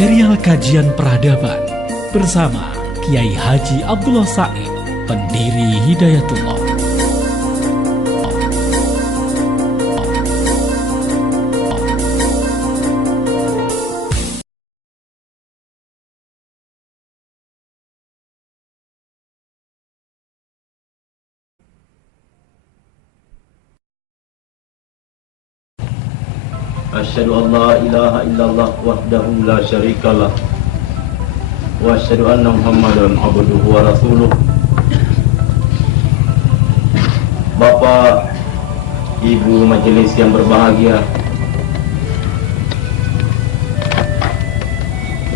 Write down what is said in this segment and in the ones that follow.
serial kajian peradaban bersama Kiai Haji Abdullah Said, pendiri Hidayatullah. Asyhadu an la ilaha illallah wahdahu la syarikalah wa asyhadu anna Muhammadan abduhu wa rasuluh. Bapak, Ibu majelis yang berbahagia,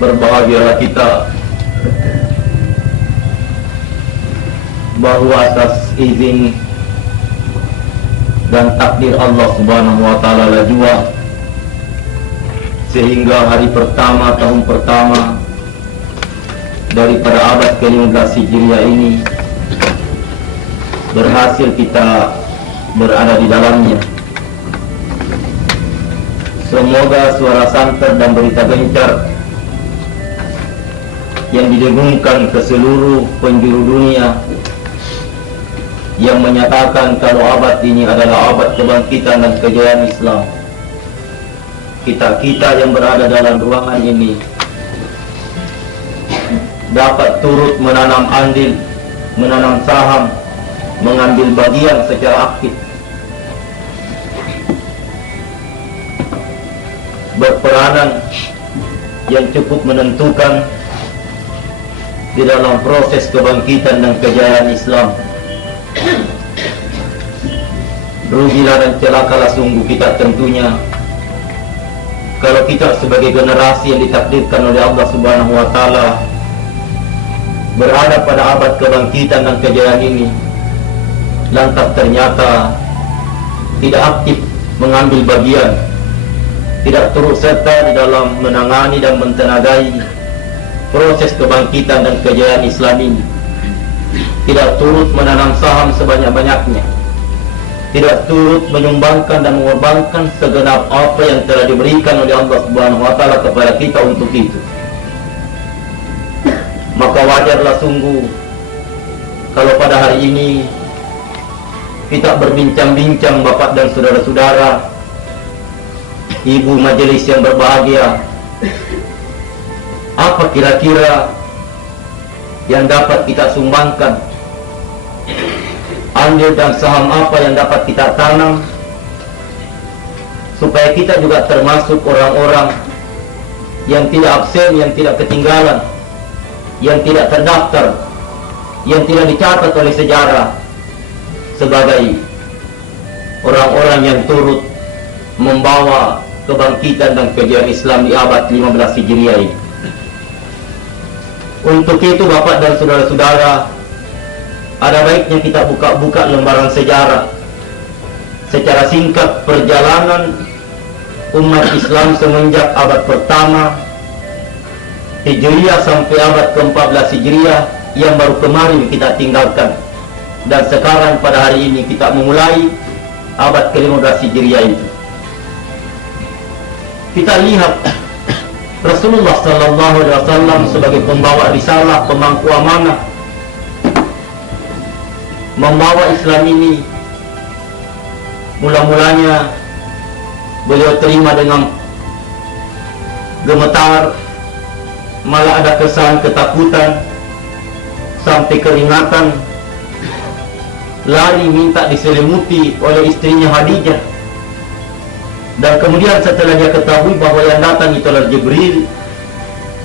berbahagialah kita bahwa atas izin dan takdir Allah Subhanahu wa taala la jua, sehingga hari pertama tahun pertama daripada abad ke-15 Hijriah ini berhasil kita berada di dalamnya. Semoga suara santer dan berita gencar yang didengungkan ke seluruh penjuru dunia yang menyatakan kalau abad ini adalah abad kebangkitan dan kejayaan Islam, kita yang berada dalam ruangan ini dapat turut menanam andil, menanam saham, mengambil bagian secara aktif, berperanan yang cukup menentukan di dalam proses kebangkitan dan kejayaan Islam. Rugilah dan celakalah sungguh kita tentunya kalau kita sebagai generasi yang ditakdirkan oleh Allah Subhanahu wa taala berada pada abad kebangkitan dan kejayaan ini, lantas ternyata tidak aktif mengambil bagian, tidak turut serta di dalam menangani dan mentenagai proses kebangkitan dan kejayaan Islam ini, tidak turut menanam saham sebanyak-banyaknya, tidak turut menyumbangkan dan mengorbankan segenap apa yang telah diberikan oleh Allah Subhanahu wa taala kepada kita untuk itu. Maka wajarlah sungguh kalau pada hari ini kita berbincang-bincang, Bapak dan saudara-saudara, Ibu majelis yang berbahagia, apa kira-kira yang dapat kita sumbangkan, andil dan saham apa yang dapat kita tanam, supaya kita juga termasuk orang-orang yang tidak absen, yang tidak ketinggalan, yang tidak terdaftar, yang tidak dicatat oleh sejarah sebagai orang-orang yang turut membawa kebangkitan dan kejayaan Islam di abad 15 Hijriah ini. Untuk itu Bapak dan saudara-saudara, ada baiknya kita buka-buka lembaran sejarah secara singkat perjalanan umat Islam semenjak abad pertama Hijriah sampai abad ke-14 Hijriah yang baru kemarin kita tinggalkan, dan sekarang pada hari ini kita memulai abad ke-15 Hijriah itu. Kita lihat Rasulullah SAW sebagai pembawa risalah, pemangku amanah, membawa Islam ini. Mula-mulanya beliau terima dengan gemetar, malah ada kesan ketakutan sampai keringatan, lari minta diselimuti oleh istrinya Khadijah. Dan kemudian setelah dia ketahui bahwa yang datang itu adalah Jibril,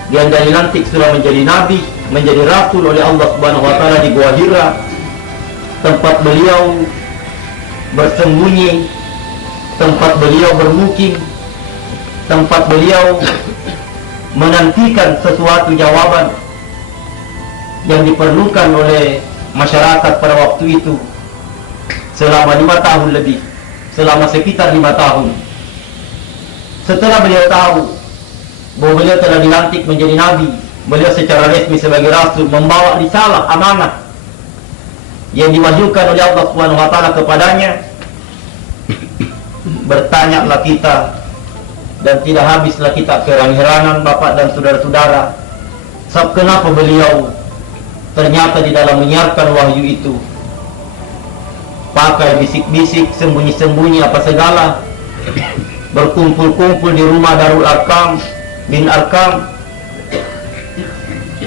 yang dari nanti sudah menjadi nabi, menjadi rasul oleh Allah Subhanahu wa taala di Gua Hira, tempat beliau bersembunyi, tempat beliau bermukim, tempat beliau menantikan sesuatu jawaban yang diperlukan oleh masyarakat pada waktu itu selama 5 tahun lebih, selama sekitar 5 tahun. Setelah beliau tahu bahwa beliau telah dilantik menjadi nabi, beliau secara resmi sebagai rasul membawa risalah amanah yang diwahyukan oleh Allah Subhanahu wa taala kepadanya. Bertanyalah kita, Dan tidak habislah kita keheran-heranan Bapak dan saudara-saudara, sebab kenapa beliau ternyata di dalam menyiarkan wahyu itu pakai bisik-bisik, sembunyi-sembunyi apa segala, berkumpul-kumpul di rumah Darul Arkam bin Arkam,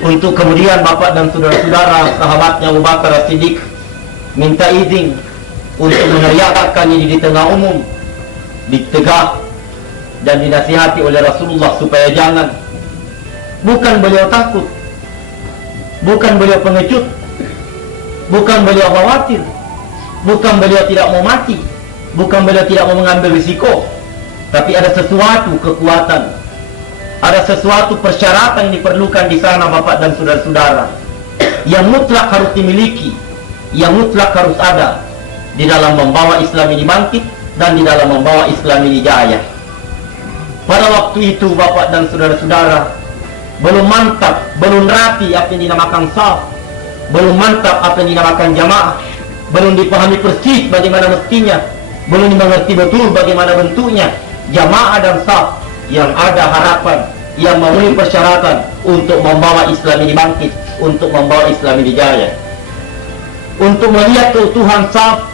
untuk kemudian Bapak dan saudara-saudara sahabatnya Abu Bakar As-Siddiq minta izin untuk meneriakkan ini di tengah umum, ditegak dan dinasihati oleh Rasulullah supaya jangan. Bukan beliau takut, bukan beliau pengecut, bukan beliau khawatir, bukan beliau tidak mau mati, bukan beliau tidak mau mengambil risiko, tapi ada sesuatu kekuatan, ada sesuatu persyaratan yang diperlukan di sana Bapak dan saudara-saudara, yang mutlak harus dimiliki, yang mutlak harus ada di dalam membawa Islam ini bangkit dan di dalam membawa Islam ini jaya. Pada waktu itu Bapak dan saudara-saudara, belum mantap, belum rapi apa yang dinamakan saf, belum mantap apa yang dinamakan jamaah, belum dipahami persis bagaimana mestinya, belum dimengerti betul bagaimana bentuknya jamaah dan saf yang ada harapan, yang memenuhi persyaratan untuk membawa Islam ini bangkit, untuk membawa Islam ini jaya. Untuk melihat keutuhan saf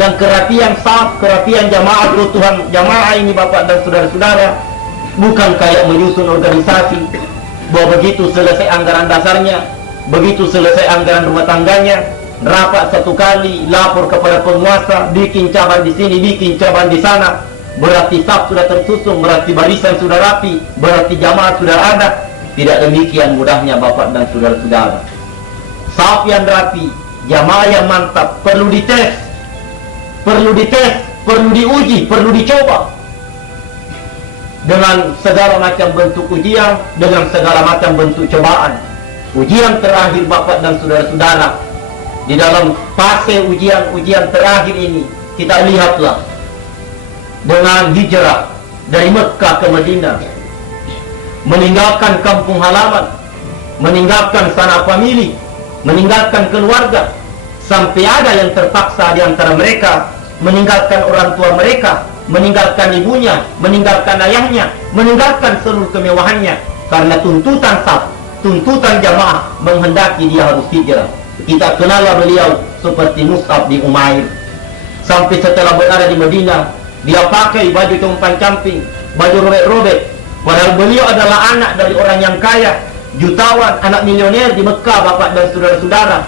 dan kerapian saf, kerapian jamaah, keutuhan jamaah ini Bapak dan saudara-saudara, bukan kayak menyusun organisasi bahwa begitu selesai anggaran dasarnya, begitu selesai anggaran rumah tangganya, rapat satu kali, lapor kepada penguasa, bikin cabang di sini, bikin cabang di sana, berarti saf sudah tersusun, berarti barisan sudah rapi, berarti jamaah sudah ada. Tidak demikian mudahnya Bapak dan saudara-saudara. Saf yang rapi, jamaah yang mantap perlu dites, perlu diuji, perlu dicoba dengan segala macam bentuk ujian, dengan segala macam bentuk cobaan. Ujian terakhir Bapak dan saudara-saudara, di dalam fase ujian terakhir ini, kita lihatlah dengan hijrah dari Mekah ke Madinah, meninggalkan kampung halaman, meninggalkan sanak famili, meninggalkan keluarga, sampai ada yang terpaksa di antara mereka meninggalkan orang tua mereka, meninggalkan ibunya, meninggalkan ayahnya, meninggalkan seluruh kemewahannya, karena tuntutan saf, tuntutan jamaah menghendaki dia harus hijrah. Kita kenal beliau seperti Mus'ab bin Umair. Sampai setelah berada di Madinah, dia pakai baju compang-camping, baju robek-robek, padahal beliau adalah anak dari orang yang kaya, jutawan, anak milioner di Mekah Bapak dan saudara-saudara.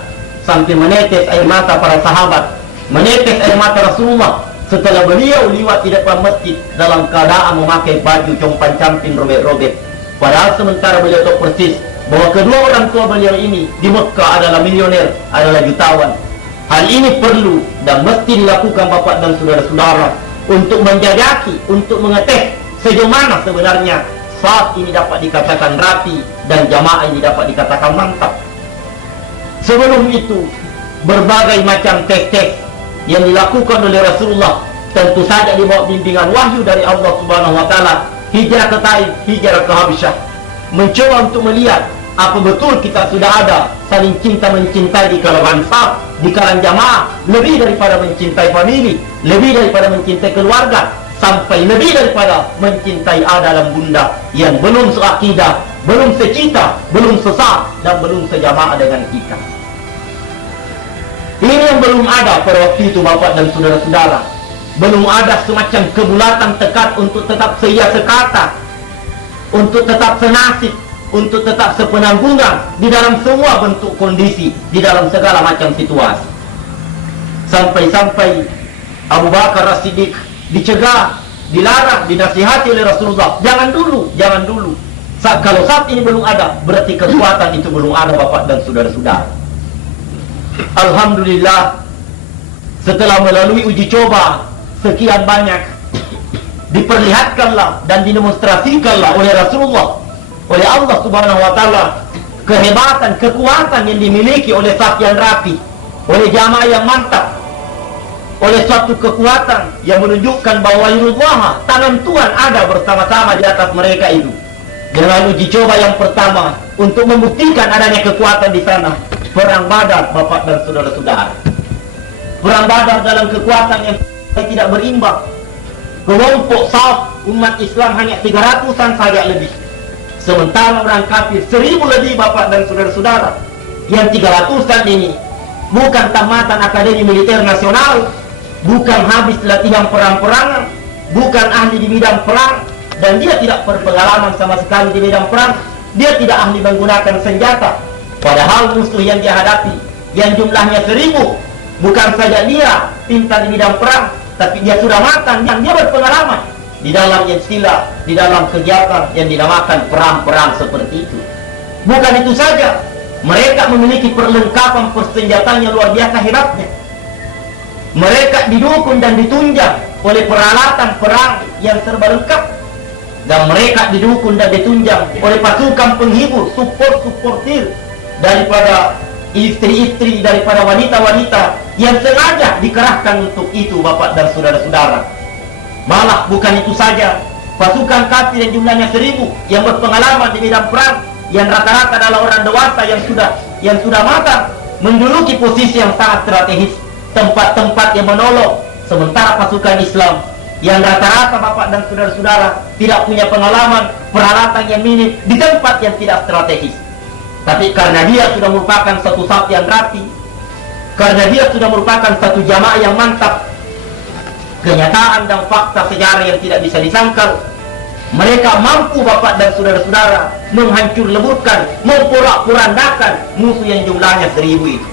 Sampai menetes air mata para sahabat, menetes air mata Rasulullah setelah beliau lewat di depan masjid dalam keadaan memakai baju compang-camping robek-robek. Padahal sementara beliau tahu persis bahwa kedua orang tua beliau ini di Mekah adalah milioner, adalah jutawan. Hal ini perlu dan mesti dilakukan Bapak dan saudara-saudara untuk menjajaki, untuk mengetes sejauh mana sebenarnya saat ini dapat dikatakan rapi dan jamaah ini dapat dikatakan mantap. Sebelum itu, berbagai macam tes-tes yang dilakukan oleh Rasulullah, tentu saja di bawah bimbingan wahyu dari Allah Subhanahu wa taala. Hijrah ke Taif, hijrah ke Habasyah, mencoba untuk melihat apa betul kita sudah ada saling cinta mencintai di kalangan saf, di kalangan jamaah, lebih daripada mencintai famili, lebih daripada mencintai keluarga, sampai lebih daripada mencintai ada dan bunda yang belum seakidah, belum secita, belum sesat, dan belum sejamaah dengan kita. Ini yang belum ada pada waktu itu Bapak dan saudara-saudara. Belum ada semacam kebulatan tekad untuk tetap seia sekata, untuk tetap senasib, untuk tetap sepenanggungan di dalam semua bentuk kondisi, di dalam segala macam situasi. Sampai-sampai Abu Bakar As-Siddiq dicegah, dilarang, dinasihati oleh Rasulullah, jangan dulu. Kalau saat ini belum ada, berarti kekuatan itu belum ada Bapak dan saudara-saudara. Alhamdulillah, setelah melalui uji coba sekian banyak, diperlihatkanlah dan didemonstrasikanlah oleh Rasulullah, oleh Allah Subhanahu wa taala, kehebatan, kekuatan yang dimiliki oleh saf yang rapi, oleh jamaah yang mantap, oleh suatu kekuatan yang menunjukkan bahwa Allah, tangan Tuhan ada bersama-sama di atas mereka itu. Dengan uji coba yang pertama untuk membuktikan adanya kekuatan di sana, Perang Badar Bapak dan saudara-saudara. Perang Badar dalam kekuatan yang tidak berimbang. Kelompok saf umat Islam hanya 300-an saja lebih. Sementara orang kafir 1000 lebih Bapak dan saudara-saudara. Yang 300-an ini bukan tamatan Akademi Militer Nasional, bukan habis latihan perang-perangan, bukan ahli di bidang perang, dan dia tidak berpengalaman sama sekali di bidang perang. Dia tidak ahli menggunakan senjata. Padahal musuh yang dia hadapi, yang jumlahnya 1000, bukan saja dia pintar di bidang perang, tapi dia sudah matang dan dia berpengalaman di dalam istilah, di dalam kegiatan yang dinamakan perang-perang seperti itu. Bukan itu saja, mereka memiliki perlengkapan persenjataan yang luar biasa hebatnya. Mereka didukung dan ditunjang oleh peralatan perang yang serba lengkap, dan mereka didukung dan ditunjang oleh pasukan penghibur, supportir daripada istri-istri, daripada wanita-wanita yang sengaja dikerahkan untuk itu Bapak dan saudara-saudara. Malah bukan itu saja, pasukan kafir yang jumlahnya 1000 yang berpengalaman di bidang perang, yang rata-rata adalah orang dewasa yang sudah matang, menduduki posisi yang sangat strategis, tempat-tempat yang menolong. Sementara pasukan Islam yang rata-rata Bapak dan saudara-saudara tidak punya pengalaman, peralatan yang minim di tempat yang tidak strategis. Tapi karena dia sudah merupakan satu saf yang rapi, karena dia sudah merupakan satu jamaah yang mantap, kenyataan dan fakta sejarah yang tidak bisa disangkal, mereka mampu Bapak dan saudara-saudara menghancur leburkan, memporak-porandakan musuh yang jumlahnya 1000 itu.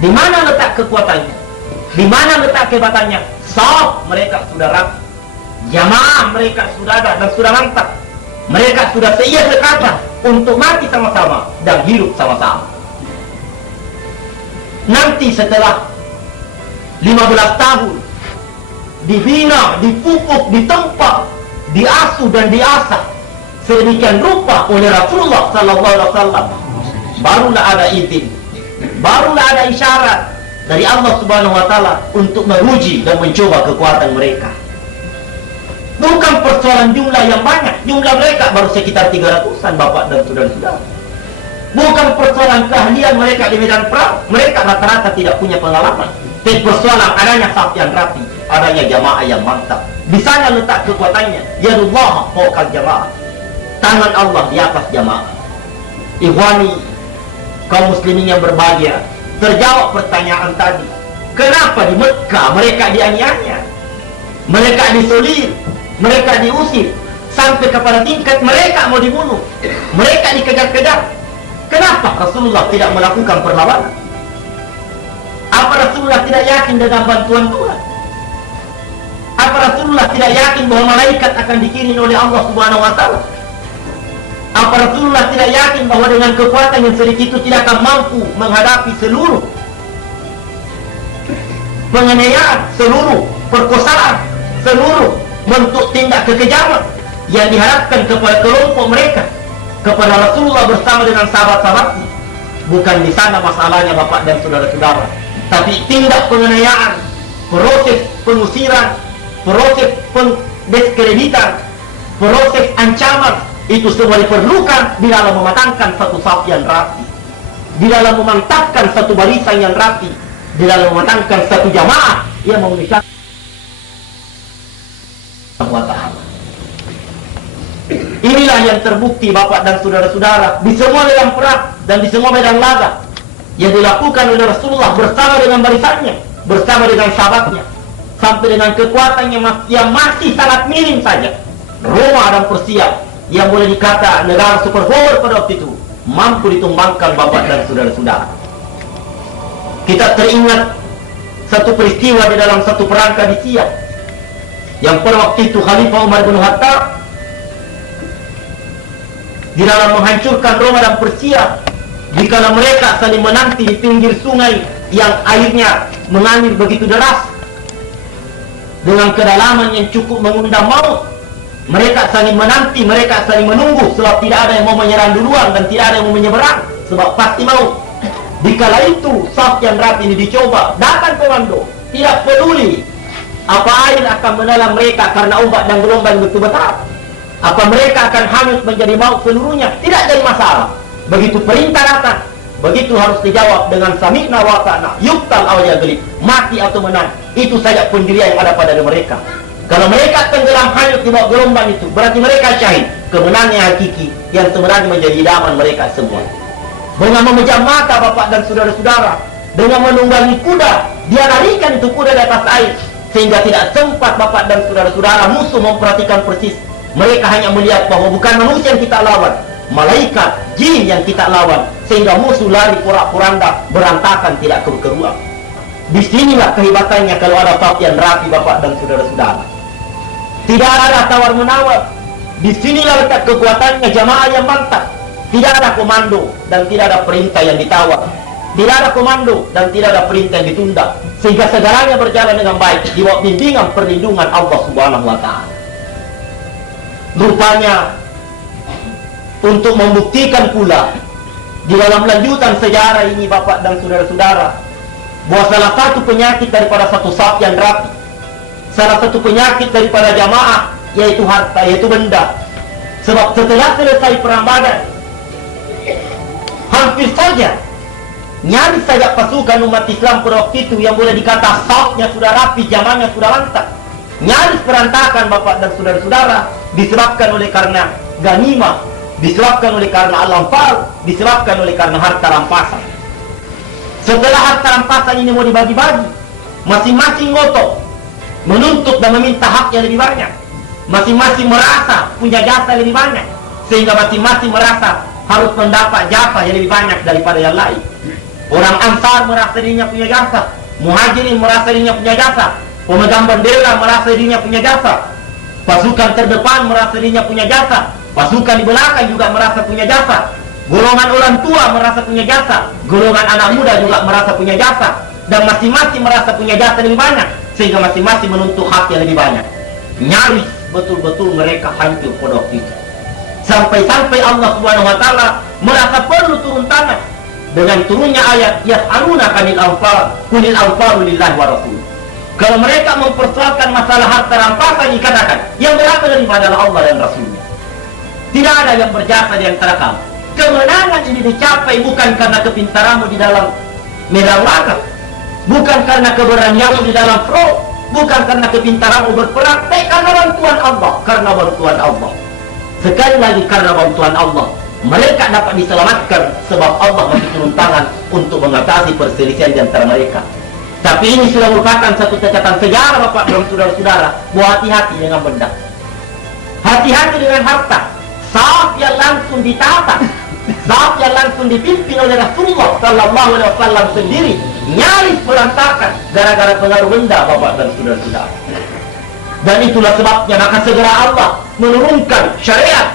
Di mana letak kekuatannya? Di mana letak kehebatannya? Saf mereka sudah rapi, jamaah mereka sudah ada dan sudah mantap. Mereka sudah seia sekata untuk mati sama-sama dan hidup sama-sama. Nanti setelah 15 tahun dibina, dipupuk, ditempa, diasuh dan diasah sedemikian rupa oleh Rasulullah SAW, barulah ada izin, barulah ada isyarat dari Allah Subhanahu wa Ta'ala untuk menguji dan mencoba kekuatan mereka. Bukan persoalan jumlah yang banyak, jumlah mereka baru sekitar 300-an Bapak dan saudara-saudara. Bukan persoalan keahlian mereka di medan perang, mereka rata-rata tidak punya pengalaman. Tapi persoalan adanya saf yang rapi, adanya jamaah yang mantap. Di sana letak kekuatannya. Yadullah fawqal jamaah, tangan Allah di atas jamaah. Ikhwani, kaum muslimin yang berbahagia, terjawab pertanyaan tadi. Kenapa di Mekah mereka dianiaya, mereka disolir, mereka diusir, sampai kepada tingkat mereka mau dibunuh, mereka dikejar-kejar. Kenapa Rasulullah tidak melakukan perlawanan? Apa Rasulullah tidak yakin dengan bantuan Tuhan? Apa Rasulullah tidak yakin bahwa malaikat akan dikirim oleh Allah Subhanahu wa Ta'ala? Apa Rasulullah tidak yakin bahwa dengan kekuatan yang sedikit itu tidak akan mampu menghadapi seluruh penganiayaan, seluruh perkosaan, seluruh bentuk tindak kekejaman yang diharapkan kepada kelompok mereka, kepada Rasulullah bersama dengan sahabat-sahabatnya? Bukan di sana masalahnya Bapak dan saudara-saudara, tapi tindak penganiayaan, proses pengusiran, proses pendiskreditan, proses ancaman, itu semua diperlukan di dalam mematangkan satu saf yang rapi, di dalam memantapkan satu barisan yang rapi, di dalam mematangkan satu jamaah yang memenuhi Inilah yang terbukti Bapak dan saudara-saudara di semua medan perang dan di semua medan laga yang dilakukan oleh Rasulullah bersama dengan barisannya, bersama dengan sahabatnya, sampai dengan kekuatan yang masih sangat minim saja. Roma dan Persia yang boleh dikata negara superpower pada waktu itu mampu ditumbangkan Bapak dan saudara-saudara. Kita teringat satu peristiwa di dalam satu perang Qadisiyah yang pada waktu itu Khalifah Umar bin Khattab di dalam menghancurkan Roma dan Persia, jika mereka saling menanti di pinggir sungai yang airnya mengalir begitu deras dengan kedalaman yang cukup mengundang maut. Mereka saling menanti, mereka saling menunggu, sebab tidak ada yang mau menyerang duluan dan tidak ada yang mau menyeberang, sebab pasti maut. Dikala itu saf yang rapi ini dicoba, datang komando, tidak peduli apa air akan menelan mereka karena ombak dan gelombang begitu besar, apa mereka akan hanyut menjadi maut seluruhnya, tidak jadi masalah. Begitu perintah datang, begitu harus dijawab dengan sami'na wa ta'na, yuktal aw yaglib, mati atau menang. Itu saja pendirian yang ada pada diri mereka. Kalau mereka tenggelam hanyut di bawah gelombang itu, berarti mereka syahid. Kemenangan yang hakiki yang sebenarnya menjadi idaman mereka semua. Dengan memejam mata bapak dan saudara-saudara, dengan menunggangi kuda, dia larikan itu kuda di atas air, sehingga tidak sempat bapak dan saudara-saudara musuh memperhatikan persis. Mereka hanya melihat bahwa bukan manusia yang kita lawan, malaikat, jin yang kita lawan, sehingga musuh lari porak-poranda, berantakan, tidak keruan. Disinilah kehebatannya kalau ada saf yang rapi bapak dan saudara-saudara. Tidak ada tawar-menawar. Disinilah letak kekuatannya jamaah yang mantap. Tidak ada komando dan tidak ada perintah yang ditawar. Tidak ada komando dan tidak ada perintah yang ditunda. Sehingga segalanya berjalan dengan baik di bawah bimbingan perlindungan Allah Subhanahu wa Ta'ala. Rupanya untuk membuktikan pula di dalam lanjutan sejarah ini bapak dan saudara-saudara, bahwa salah satu penyakit daripada satu saf yang rapi, salah satu penyakit daripada jamaah, yaitu harta, yaitu benda. Sebab setelah selesai perang Badar, hampir saja nyaris saja pasukan umat Islam pada waktu itu yang boleh dikata safnya sudah rapi, jamaahnya sudah mantap, nyaris berantakan bapak dan saudara-saudara, disebabkan oleh karena ganimah, disebabkan oleh karena al-anfal, disebabkan oleh karena harta rampasan. Setelah harta rampasan ini mau dibagi-bagi, masing-masing ngotot menuntut dan meminta hak yang lebih banyak. Masing-masing merasa punya jasa lebih banyak, sehingga masing-masing merasa harus mendapat jasa yang lebih banyak daripada yang lain. Orang Ansar merasa dirinya punya jasa, Muhajirin merasa dirinya punya jasa, pemegang bendera merasa dirinya punya jasa, pasukan terdepan merasa dirinya punya jasa, pasukan di belakang juga merasa punya jasa, golongan orang tua merasa punya jasa, golongan anak muda juga merasa punya jasa, dan masing-masing merasa punya jasa lebih banyak, sehingga masing-masing menuntut hak yang lebih banyak. Nyaris betul-betul mereka hancur pada waktu itu. Sampai-sampai Allah Subhanahu wa Ta'ala merasa perlu turun tangan dengan turunnya ayat yas'aluna kanil anfal kunil anfalu lillahi wa rasul. Kalau mereka mempersoalkan masalah harta rampasan, dikatakan yang berhak daripada Allah dan Rasulnya. Tidak ada yang berjasa di antara kamu. Kemenangan ini dicapai bukan karena kepintaranmu di dalam medan laga, bukan karena keberanianmu di dalam front, bukan karena kepintaranmu berperang, tapi karena bantuan Allah. Karena bantuan Allah. Sekali lagi, karena bantuan Allah, mereka dapat diselamatkan sebab Allah masih turun tangan untuk mengatasi perselisihan di antara mereka. Tapi ini sudah merupakan satu catatan sejarah bapak dan saudara-saudara, bahwa hati-hati dengan benda, hati-hati dengan harta. Saf yang langsung ditata, saf yang langsung dipimpin oleh Rasulullah Sallallahu Alaihi Wasallam sendiri, nyaris berantakan gara-gara pengaruh benda bapak dan saudara-saudara. Dan itulah sebabnya maka segera Allah menurunkan syariat,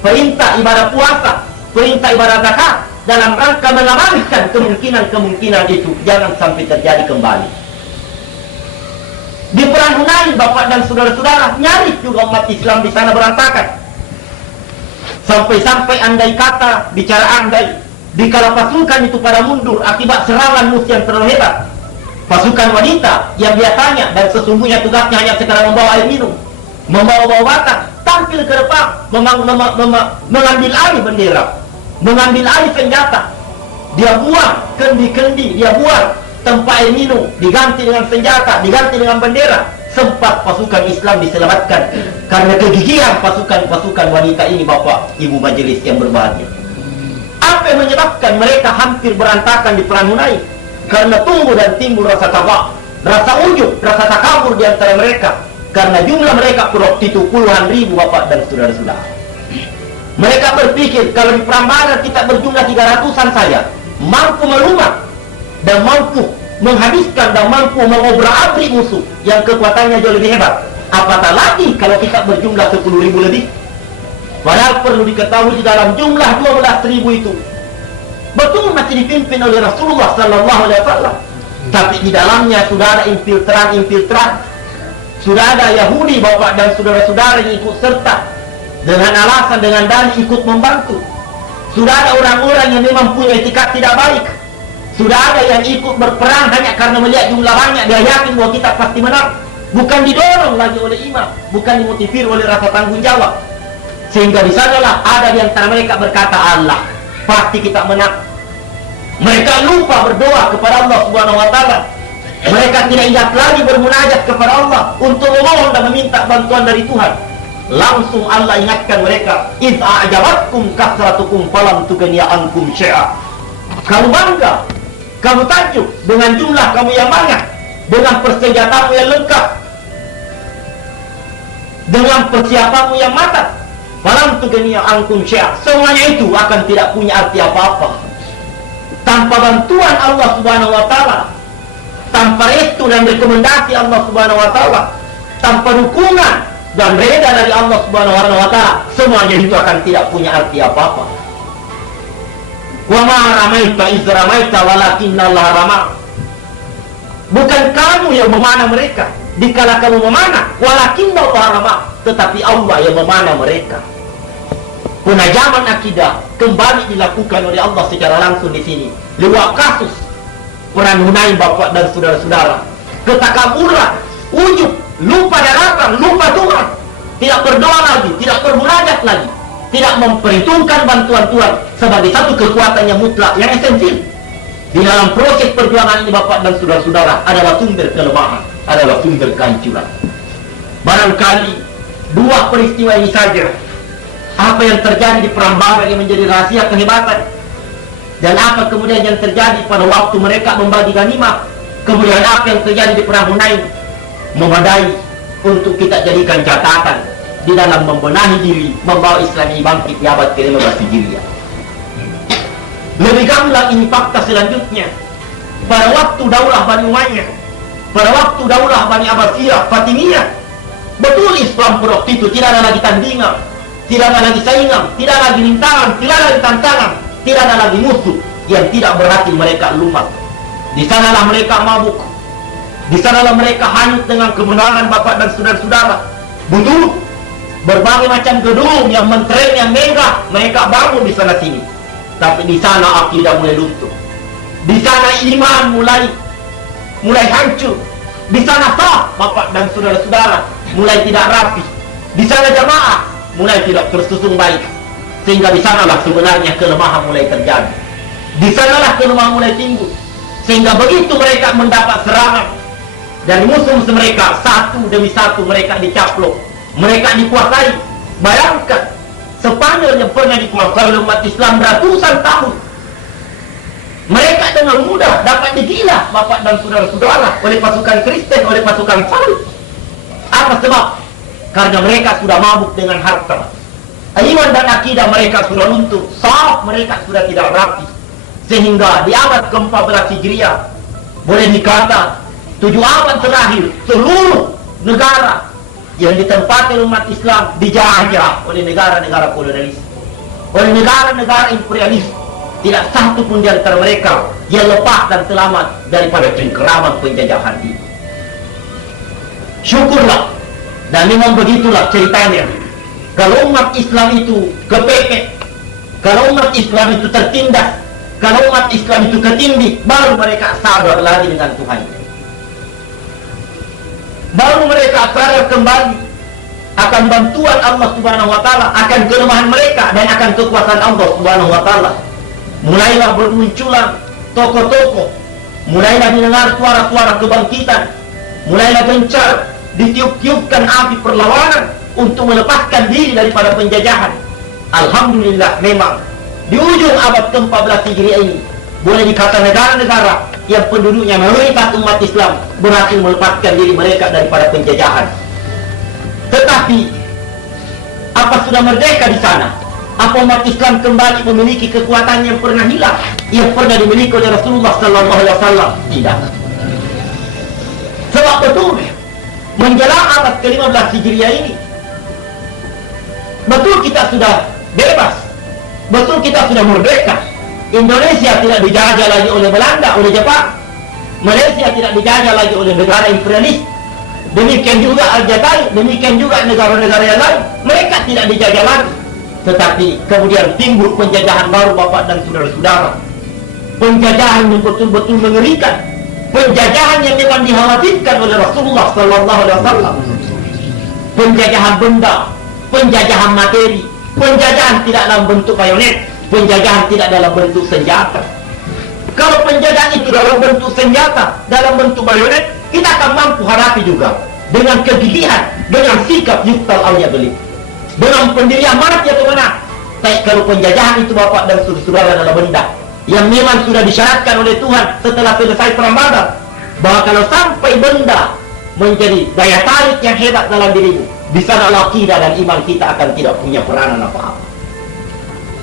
perintah ibadah puasa, perintah ibadah zakat, dalam rangka mengamankan kemungkinan-kemungkinan itu jangan sampai terjadi kembali. Di perang Hunain bapak dan saudara-saudara, nyaris juga umat Islam di sana berantakan. Sampai-sampai andai kata, bicara andai, dikala pasukan itu pada mundur akibat serangan musuh yang terlalu hebat, pasukan wanita yang biasanya dan sesungguhnya tugasnya hanya sekedar membawa air minum, membawa batang, tampil ke depan, mengambil alih bendera, mengambil alih senjata. Dia buang kendi-kendi, dia buang tempat air minum, diganti dengan senjata, diganti dengan bendera. Sempat pasukan Islam diselamatkan karena kegigihan pasukan wanita ini bapak ibu majelis yang berbahagia. Apa yang menyebabkan mereka hampir berantakan di perang Hunain? Karena tumbuh dan timbul rasa tabah, rasa ujub, rasa takabur di antara mereka. Karena jumlah mereka waktu itu puluhan ribu bapak dan saudara-saudara. Mereka berpikir kalau di perang Badar kita berjumlah 300-an saja, mampu melumat dan mampu menghabiskan dan mampu mengobrak-abrik musuh yang kekuatannya jauh lebih hebat. Apatah lagi kalau kita berjumlah 10.000 lebih. Padahal perlu diketahui di dalam jumlah 12.000 itu betul masih dipimpin oleh Rasulullah Sallallahu Alaihi Wasallam, tapi di dalamnya sudah ada infiltran, sudah ada Yahudi bapak dan saudara-saudara yang ikut serta dengan alasan, dengan dalih ikut membantu. Sudah ada orang-orang yang memang punya etikat tidak baik. Sudah ada yang ikut berperang hanya karena melihat jumlah banyak, dia yakin bahwa kita pasti menang, bukan didorong lagi oleh imam, bukan dimotivasi oleh rasa tanggung jawab. Sehingga di sanalah ada di antara mereka berkata, Allah pasti kita menang. Mereka lupa berdoa kepada Allah Subhanahu wa Ta'ala. Mereka tidak ingat lagi bermunajat kepada Allah untuk memohon dan meminta bantuan dari Tuhan. Langsung Allah ingatkan mereka, "Idz a'jabatkum kasratukum falam tughniya ankum syai'a." Kamu bangga, kamu takjub dengan jumlah kamu yang banyak, dengan persenjataanmu yang lengkap, dengan persiapanmu yang matang. Falam tughniya ankum syai'a. Semuanya itu akan tidak punya arti apa-apa tanpa bantuan Allah Subhanahu wa taala, tanpa restu dan rekomendasi Allah Subhanahu wa taala, tanpa dukungan dan reda dari Allah Subhanahu wa taala. Semuanya itu akan tidak punya arti apa-apa. Wa ma ramaita iz ramaita walakinna Allah rama. Bukan kamu yang memanah mereka dikala kamu memanah, walakinna Allah rama, tetapi Allah yang memanah mereka. Penajaman akidah kembali dilakukan oleh Allah secara langsung di sini lewat kasus perang Hunain, bapak dan saudara-saudara. Ketakaburan, ujub, lupa daratan, lupa Tuhan, tidak berdoa lagi, tidak bermunajat lagi, tidak memperhitungkan bantuan Tuhan sebagai satu kekuatan yang mutlak, yang esensial di dalam proses perjuangan ini. Bapak dan saudara-saudara, adalah sumber kelemahan, adalah sumber kehancuran. Barangkali dua peristiwa ini saja, apa yang terjadi di perang Badar yang menjadi rahasia kehebatan, dan apa kemudian yang terjadi pada waktu mereka membagi ghanimah, kemudian apa yang terjadi di perang Hunain, memadai untuk kita jadikan catatan di dalam membenahi diri, membawa Islam ini bangkit di abad ke-15 Hijriah. Lebih gamblang ini fakta selanjutnya. Pada waktu daulah Bani Umayyah, pada waktu daulah Bani Abbasiyah, Fatimiyah, betul Islam pada waktu itu tidak ada lagi tandingan, tidak ada lagi saingan, tidak ada lagi rintangan, tidak ada lagi tantangan, tidak ada lagi musuh yang tidak berarti mereka lumat. Di sanalah mereka mabuk, di sanalah mereka hanyut dengan kebenaran bapak dan saudara-saudara. Betul, berbagai macam gedung yang mentren, yang megah, mereka bangun di sana sini. Tapi di sana akidah mulai luntur, di sana iman mulai hancur, di sana sah bapak dan saudara-saudara mulai tidak rapi, di sana jamaah mulai tidak tersusun baik, sehingga di sanalah sebenarnya kelemahan mulai terjadi. Di sanalah kelemahan mulai timbul, sehingga begitu mereka mendapat serangan dari musuh-musuh mereka, satu demi satu mereka dicaplok, mereka dikuasai. Bayangkan, Spanyol yang pernah dikuasai oleh umat Islam ratusan tahun, mereka dengan mudah dapat digila bapak dan saudara-saudara oleh pasukan Kristen, oleh pasukan Salib. Apa sebab? Karena mereka sudah mabuk dengan harta. Iman dan akidah mereka sudah luntur, saf mereka sudah tidak rapi, sehingga di abad ke-14 Hijriah boleh dikata 7 abad terakhir seluruh negara yang ditempati umat Islam dijajah oleh negara-negara kolonialis, oleh negara-negara imperialis. Tidak satu pun di antara mereka yang lepas dan selamat daripada cengkeraman penjajahan ini. Syukurlah. Dan memang begitulah ceritanya. Kalau umat Islam itu kepepet, kalau umat Islam itu tertindas, kalau umat Islam itu ketindih, baru mereka sadar lagi dengan Tuhan. Baru mereka sadar kembali akan bantuan Allah Subhanahu wa taala, akan kelemahan mereka dan akan kekuasaan Allah Subhanahu wa taala. Mulailah bermunculan tokoh-tokoh, mulailah didengar suara-suara kebangkitan, mulailah gencar ditiup-tiupkan api perlawanan untuk melepaskan diri daripada penjajahan. Alhamdulillah, memang di ujung abad ke-14 Hijriah ini boleh dikata negara-negara yang penduduknya mayoritas umat Islam berhasil melepaskan diri mereka daripada penjajahan. Tetapi apa sudah merdeka di sana? Apa umat Islam kembali memiliki kekuatan yang pernah hilang, yang pernah dimiliki oleh Rasulullah SAW? Tidak. Sebab betul menjelang abad ke-15 Hijriah ini, betul kita sudah bebas, betul kita sudah merdeka. Indonesia tidak dijajah lagi oleh Belanda, oleh Jepang. Malaysia tidak dijajah lagi oleh negara imperialis. Demikian juga Aljazair, demikian juga negara-negara yang lain. Mereka tidak dijajah lagi. Tetapi kemudian timbul penjajahan baru bapak dan saudara-saudara. Penjajahan yang betul-betul mengerikan. Penjajahan yang memang dikhawatirkan oleh Rasulullah SAW. Penjajahan benda, penjajahan materi, penjajahan tidak dalam bentuk bayonet, penjajahan tidak dalam bentuk senjata. Kalau penjajahan itu dalam bentuk senjata, dalam bentuk bayonet, kita akan mampu hadapi juga dengan kegigihan, dengan sikap yuktal awliya beli, dengan pendirian mati atau mana. Tapi kalau penjajahan itu Bapak dan saudara dalam benda yang memang sudah disyaratkan oleh Tuhan setelah selesai perang Badar, bahwa kalau sampai benda menjadi daya tarik yang hebat dalam dirimu, di sana akidah dan iman kita akan tidak punya peranan apa-apa.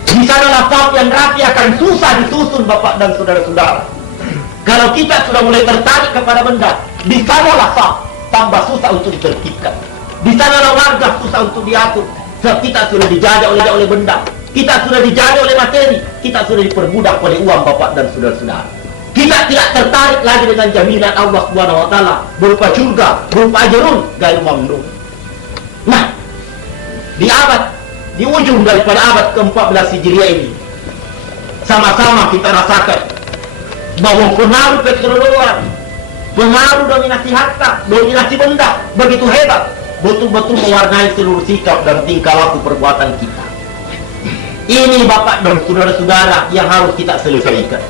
Di sana lafaz yang rapi akan susah disusun Bapak dan saudara-saudara. Kalau kita sudah mulai tertarik kepada benda, di sana lafaz tambah susah untuk ditertibkan. Di sana warga susah untuk diatur. Sebab kita sudah dijajah oleh benda, kita sudah dijajah oleh materi, kita sudah diperbudak oleh uang Bapak dan saudara-saudara. Kita tidak tertarik lagi dengan jaminan Allah Subhanahu wa taala berupa surga, berupa ajrun ghairu mamnun. Nah, di ujung daripada abad ke-14 Hijriah ini, sama-sama kita rasakan bahwa pengaruh petroloan, pengaruh dominasi harta, dominasi benda begitu hebat, betul-betul mewarnai seluruh sikap dan tingkah laku perbuatan kita. Ini Bapak dan saudara-saudara yang harus kita selesaikan.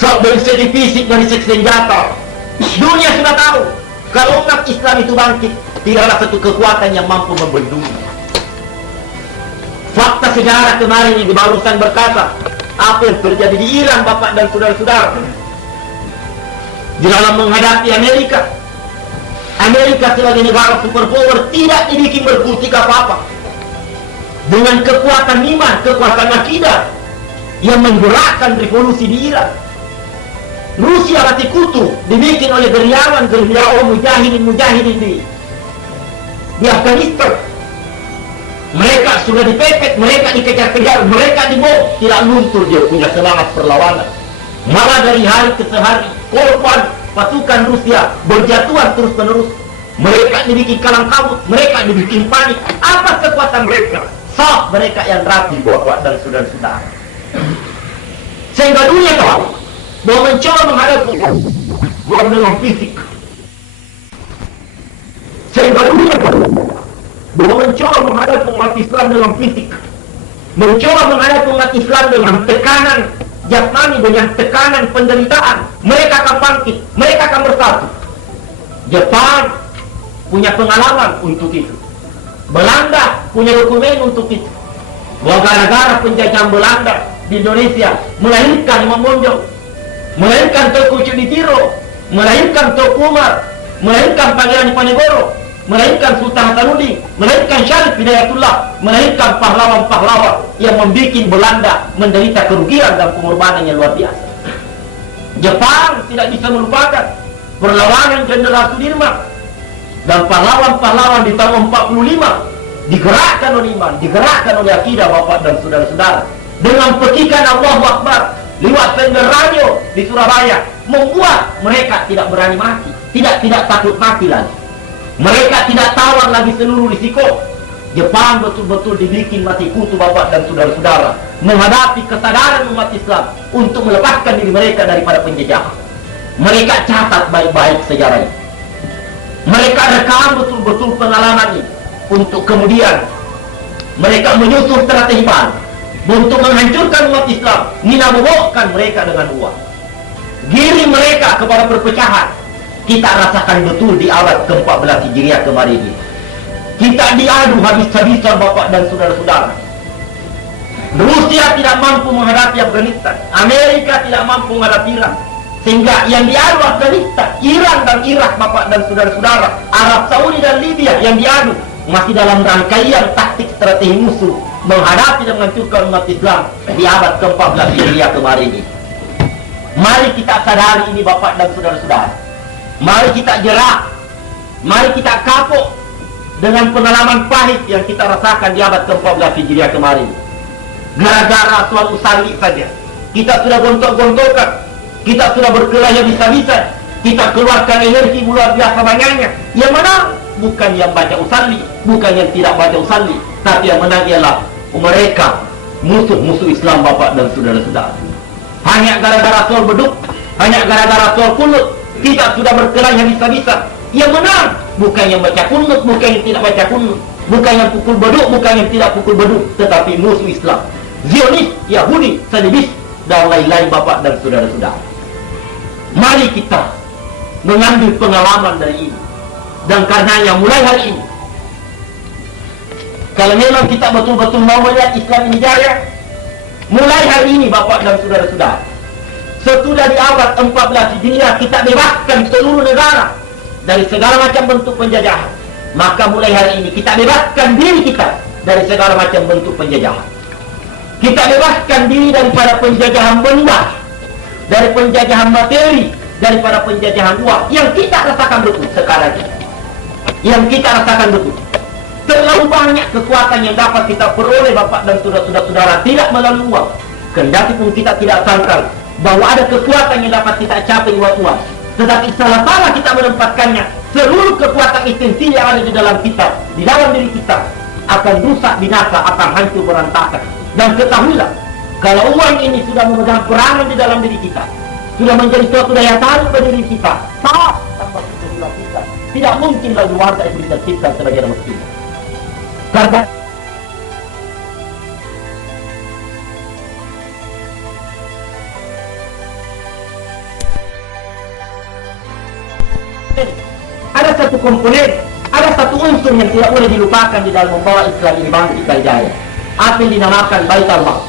Sebab dari segi fisik, dari segi senjata, dunia sudah tahu kalau umat Islam itu bangkit, tidaklah satu kekuatan yang mampu membendungnya. Fakta sejarah kemarin yang barusan berkata apa yang terjadi di Iran Bapak dan saudara-saudara di dalam menghadapi Amerika. Amerika sebagai negara superpower tidak dibikin berkutik apa-apa. Dengan kekuatan iman, kekuatan akidah yang menggerakkan revolusi di Iran. Rusia mati kutu dibikin oleh gerilyawan mujahidin di Afghanistan. Mereka sudah dipepet, mereka dikejar-kejar, mereka dibom, tidak luntur dia punya semangat perlawanan. Malah dari hari ke hari korban pasukan Rusia berjatuhan terus-menerus. Mereka dibikin kalang kabut, mereka dibikin panik. Apa kekuatan mereka? Saf mereka yang rapi Bapak dan saudara-saudara. Sehingga dunia tahu bahwa mencoba menghadapi bukan dengan fisik. Sehingga dunia tahu bahwa mencoba menghadapi umat Islam dengan fisik, mencoba menghadapi umat Islam dengan tekanan jasmani, dengan tekanan penderitaan, mereka akan bangkit, mereka akan bersatu. Jepang punya pengalaman untuk itu. Belanda punya dokumen untuk itu. Bahwa gara-gara penjajahan Belanda di Indonesia melahirkan Imam Bonjol, melahirkan Teuku Cuditiro, melahirkan Teuku Umar, melahirkan Pangeran Diponegoro, melahirkan Sultan Hasanuddin, melahirkan Syarif Hidayatullah, melahirkan pahlawan-pahlawan yang membuat Belanda menderita kerugian dan pengorbanan yang luar biasa. Jepang tidak bisa melupakan perlawanan Jenderal Sudirman dan pahlawan-pahlawan di tahun 45 digerakkan oleh iman, digerakkan oleh akidah Bapak dan saudara-saudara dengan petikan Allahu Akbar lewat sender radio di Surabaya, membuat mereka tidak berani mati, tidak takut mati lagi. Mereka tidak tawar lagi seluruh risiko. Jepang betul-betul dibikin mati kutu Bapak dan saudara-saudara menghadapi kesadaran umat Islam untuk melepaskan diri mereka daripada penjajahan. Mereka catat baik-baik sejarah ini. Mereka rekam betul-betul pengalaman ini untuk kemudian mereka menyusun strategi baru untuk menghancurkan umat Islam, menabokkan mereka dengan uang, giring mereka kepada perpecahan. Kita rasakan betul di abad ke-14 Hijriah kemarin ini. Kita diadu habis-habisan Bapak dan saudara-saudara. Rusia tidak mampu menghadapi Afghanistan, Amerika tidak mampu menghadapi Iran. Sehingga yang diadu Afghanistan, Iran dan Irak Bapak dan saudara-saudara, Arab Saudi dan Libya yang diadu masih dalam rangkaian taktik strategi musuh menghadapi dan menghancurkan umat Islam di abad ke-14 Hijriah kemarin ini. Mari kita sadari ini Bapak dan saudara-saudara. Mari kita jerak, mari kita kapok dengan pengalaman pahit yang kita rasakan di abad ke-14 Hijriah kemarin. Gara-gara soal usalli saja kita sudah gontok-gontokan, kita sudah berkelahi bisa-bisa, kita keluarkan energi luar biasa banyaknya. Yang mana? Bukan yang baca usalli, bukan yang tidak baca usalli, tapi yang menang ialah mereka, musuh-musuh Islam Bapak dan saudara-saudara. Hanya gara-gara soal beduk, hanya gara-gara soal kunut, kita sudah berkelahi bisa-bisa. Yang menang bukan yang baca kunut, bukan yang tidak baca kunut, bukan yang pukul beduk, bukan yang tidak pukul beduk, tetapi musuh Islam, Zionis, Yahudi, Salibis, dan lain-lain Bapak dan saudara-saudara. Mari kita mengambil pengalaman dari ini. Dan karenanya mulai hari ini, kalau memang kita betul-betul mau melihat Islam ini jaya, mulai hari ini Bapak dan saudara-saudara, sesudah di abad 14 Hijriah kita bebaskan seluruh negara dari segala macam bentuk penjajahan. Maka mulai hari ini kita bebaskan diri kita dari segala macam bentuk penjajahan. Kita bebaskan diri daripada penjajahan benda, dari penjajahan materi, daripada penjajahan uang yang kita rasakan betul sekarang ini. Yang kita rasakan betul, terlalu banyak kekuatan yang dapat kita peroleh Bapak dan saudara-saudara tidak melalui uang. Kendati pun kita tidak sangkal bahwa ada kekuatan yang dapat kita capai lewat uang. Tetapi salah-salah kita menempatkannya, seluruh kekuatan esensi yang ada di dalam kita, di dalam diri kita, akan rusak, binasa, akan hancur, berantakan. Dan ketahuilah, kalau uang ini sudah memegang peranan di dalam diri kita, sudah menjadi suatu daya tarik pada diri kita, saat tanpa kita, tidak mungkin lagi warga itu ditertibkan sebagai mestinya. Karena ada satu komponen, ada satu unsur yang tidak boleh dilupakan di dalam membawa Islam ini bangkit jaya. Apa yang dinamakan Baitul Mal,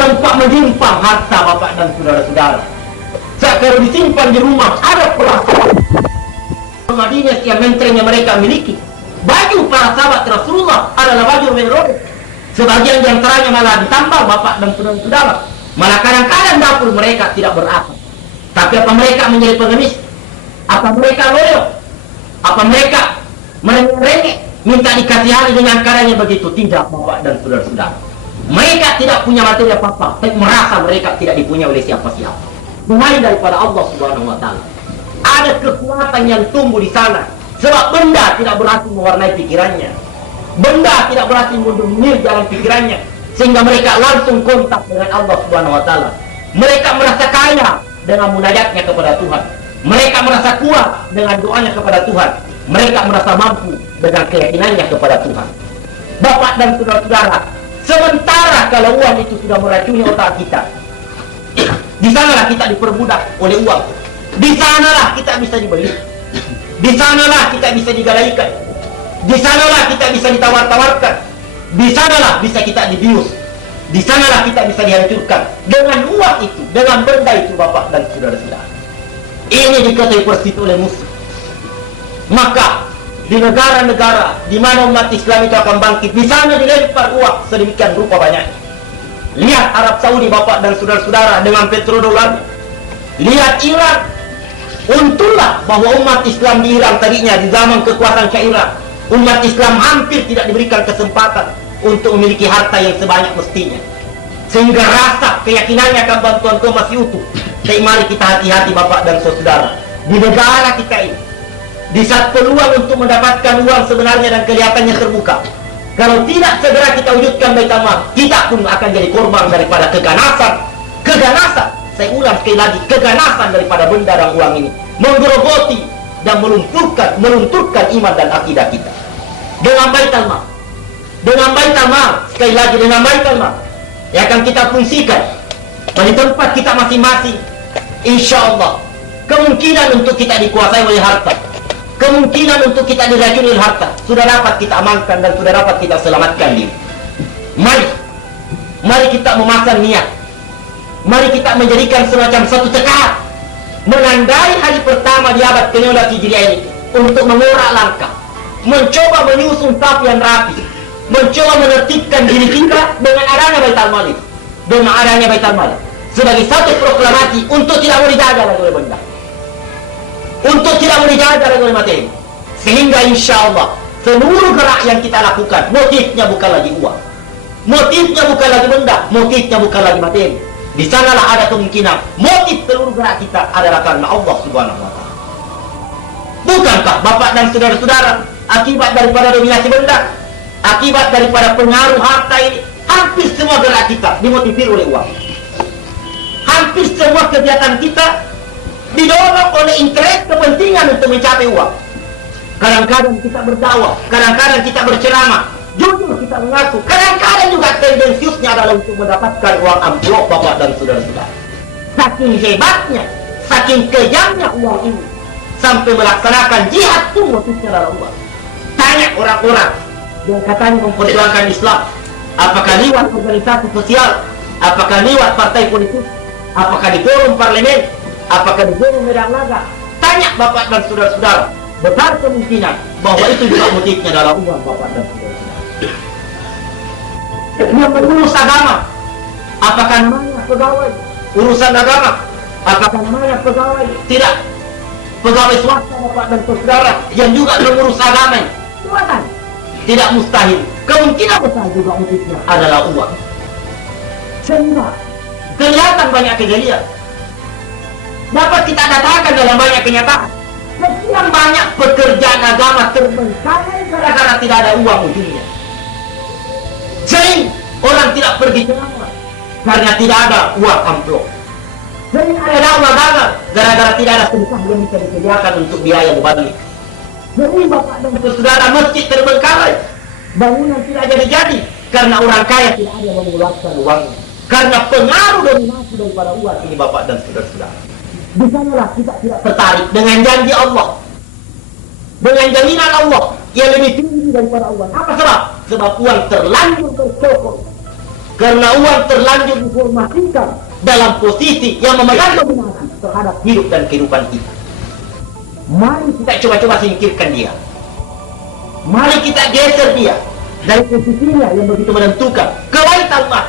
tempat menyimpan harta Bapak dan saudara-saudara. Kalau disimpan di rumah, ada perasaan Madinah yang menternya mereka miliki. Baju para sahabat Rasulullah adalah baju merah. Sebagian di antaranya malah ditambal Bapak dan saudara-saudara. Malah kadang-kadang dapur mereka tidak beratap. Tapi apa mereka menjadi pengemis? Apa mereka loyo? Apa mereka merengek-rengek minta dikasihani dengan caranya begitu? Tidak Bapak dan saudara-saudara. Mereka tidak punya materi apa-apa, tapi merasa mereka tidak dipunyai oleh siapa-siapa. Mulai daripada Allah Subhanahu wa Ta'ala. Ada kekuatan yang tumbuh di sana. Sebab benda tidak berhasil mewarnai pikirannya. Benda tidak berhasil mendominir dalam pikirannya. Sehingga mereka langsung kontak dengan Allah Subhanahu wa Ta'ala. Mereka merasa kaya dengan munajatnya kepada Tuhan. Mereka merasa kuat dengan doanya kepada Tuhan. Mereka merasa mampu dengan keyakinannya kepada Tuhan. Bapak dan saudara-saudara, sementara kalau uang itu sudah meracuni otak kita, di sanalah kita diperbudak oleh uang. Di sanalah kita bisa dibeli. Di sanalah kita bisa digadaikan. Di sanalah kita bisa ditawar-tawarkan. Di sanalah bisa kita dibius. Di sanalah kita bisa dihancurkan. Dengan uang itu, dengan benda itu Bapak dan saudara-saudara. Ini diketahui persis oleh musuh. Maka di negara-negara di mana umat Islam itu akan bangkit, di sana dilempar uang sedemikian rupa banyaknya. Lihat Arab Saudi Bapak dan saudara-saudara dengan petrodolar. Lihat Iran. Untunglah bahwa umat Islam di Iran tadinya di zaman kekuasaan Syah Iran, umat Islam hampir tidak diberikan kesempatan untuk memiliki harta yang sebanyak mestinya. Sehingga rasa keyakinannya akan bantuan Tuhan masih utuh. Tapi mari kita hati-hati Bapak dan saudara. Di negara kita ini, di saat peluang untuk mendapatkan uang sebenarnya dan kelihatannya terbuka, kalau tidak segera kita wujudkan Baitul Mal, kita pun akan jadi korban daripada keganasan. Keganasan, saya ulang sekali lagi, keganasan daripada benda dan uang ini menggerogoti dan melunturkan iman dan akidah kita. Dengan Baitul Mal, sekali lagi dengan Baitul Mal yang akan kita fungsikan di tempat kita masing-masing. Insya Allah kemungkinan untuk kita dikuasai oleh harta, kemungkinan untuk kita diracuni oleh harta sudah dapat kita amankan dan sudah dapat kita selamatkan diri. Mari kita memasang niat. Mari kita menjadikan semacam satu tekad menandai hari pertama di abad ke-15 Hijriah ini untuk mengorak langkah, mencoba menyusun saf yang rapi, mencoba menertibkan diri kita dengan adanya Baitul Mal, dengan adanya Baitul Mal sebagai satu proklamasi untuk tidak mau dijaga lagi oleh benda, untuk tidak mau dijaga lagi oleh materi. Sehingga insya Allah seluruh gerak yang kita lakukan motifnya bukan lagi uang, motifnya bukan lagi benda, motifnya bukan lagi materi. Di sanalah ada kemungkinan motif seluruh gerak kita adalah karena Allah Subhanahu wa Ta'ala. Bukankah Bapak dan saudara-saudara, akibat daripada dominasi benda, akibat daripada pengaruh harta ini, hampir semua gerak kita dimotivasi oleh uang. Hampir semua kegiatan kita didorong oleh interest kepentingan untuk mencapai uang. Kadang-kadang kita berdakwah, kadang-kadang kita berceramah, Jujur kita mengaku. Kadang-kadang juga tendensiusnya adalah untuk mendapatkan uang amplop, bapak dan saudara-saudara. Saking hebatnya, saking kejamnya uang ini, sampai melaksanakan jihad pun motifnya adalah uang. Tanya orang-orang yang katanya memperjuangkan Islam, apakah lewat organisasi sosial, apakah lewat partai politik, apakah di forum parlemen, apakah di forum medan laga. Tanya bapak dan saudara-saudara, besar kemungkinan bahwa itu juga motifnya adalah uang, bapak dan saudara-saudara. Yang mengurus agama, apakah namanya pegawai urusan agama, apakah namanya pegawai tidak pegawai swasta, bapak dan saudara, yang juga mengurus agama, bukan tidak mustahil, kemungkinan besar juga motifnya adalah uang. Sehingga kelihatan banyak kejadian dapat kita katakan dalam banyak kenyataan, sekian banyak pekerjaan agama terbengkalai gara-gara tidak ada uang ujungnya. Sering orang tidak pergi ceramah karena tidak ada uang amplop. Sering ada dakwah gagal gara-gara tidak ada sedekah yang bisa disediakan untuk biaya mubalik. Sering bapak dan saudara masjid terbengkalai, bangunan tidak jadi karena orang kaya tidak ada yang mengeluarkan uangnya. Karena pengaruh dominasi daripada uang ini, bapak dan saudara-saudara. Di sanalah kita tidak tertarik dengan janji Allah, dengan jaminan Allah yang lebih tinggi daripada uang. Apa sebab? Sebab uang terlanjur tercokol. Karena uang terlanjur diformasikan dalam posisi yang memegang dominasi terhadap hidup dan kehidupan kita. Mari kita coba-coba singkirkan dia. Mari kita geser dia dari posisinya yang begitu menentukan ke Baitul Mal.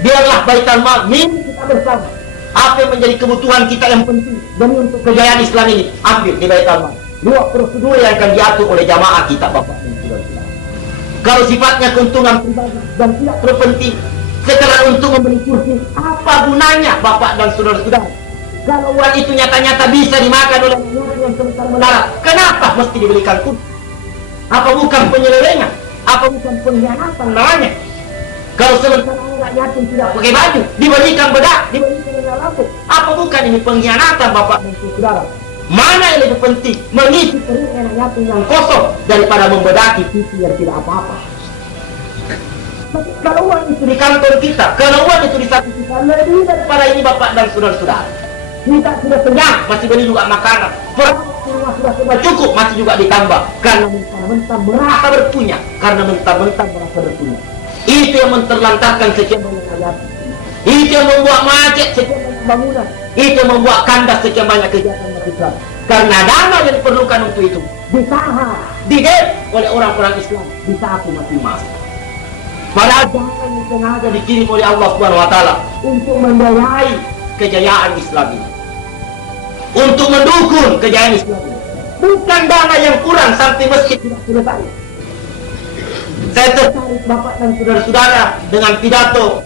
Biarlah Baitul Mal milik kita bersama. Apa yang menjadi kebutuhan kita yang penting demi untuk kejayaan Islam ini, ambil di Baitul Mal. Dua prosedur yang akan diatur oleh jamaah kita, bapak dan saudara-saudara. Kalau sifatnya keuntungan pribadi dan tidak terpenting, sekedar untuk membeli kursi, apa gunanya, bapak dan saudara-saudara? Kalau uang itu nyata-nyata bisa dimakan oleh manusia yang sebentar mendarat, kenapa mesti dibelikan kursi? Apa bukan penyelewengan? Apa bukan pengkhianatan namanya? Kalau sebentar anak yatim tidak pakai baju, diberikan bedak, diberikan dengan rambut, apa bukan ini pengkhianatan, bapak dan saudara? Mana yang lebih penting, mengisi perut anak yatim yang kosong daripada membedaki pipi yang tidak apa-apa? Kalau uang itu di kantong kita, kalau uang itu di saku kita, lebih daripada ini, bapak dan saudara-saudara. Kita sudah kenyang, masih beli juga makanan. Perut sudah semua cukup, masih juga ditambah. Karena mentah-mentah merasa berpunya, karena mentah-mentah merasa berpunya. Itu yang menterlantarkan sekian banyak ayat. Itu yang membuat macet sekian banyak bangunan. Itu yang membuat kandas sekian banyak kegiatan Islam. Karena dana yang diperlukan untuk itu ditahan, digep oleh orang-orang Islam di saat masih emas. Padahal jangan sengaja dikirim oleh Allah Subhanahu Wa Taala untuk membiayai kejayaan Islam ini, untuk mendukung kejayaan Islam ini. Bukan dana yang kurang sampai masjid tidak selesai. Saya tertarik bapak dan saudara-saudara dengan pidato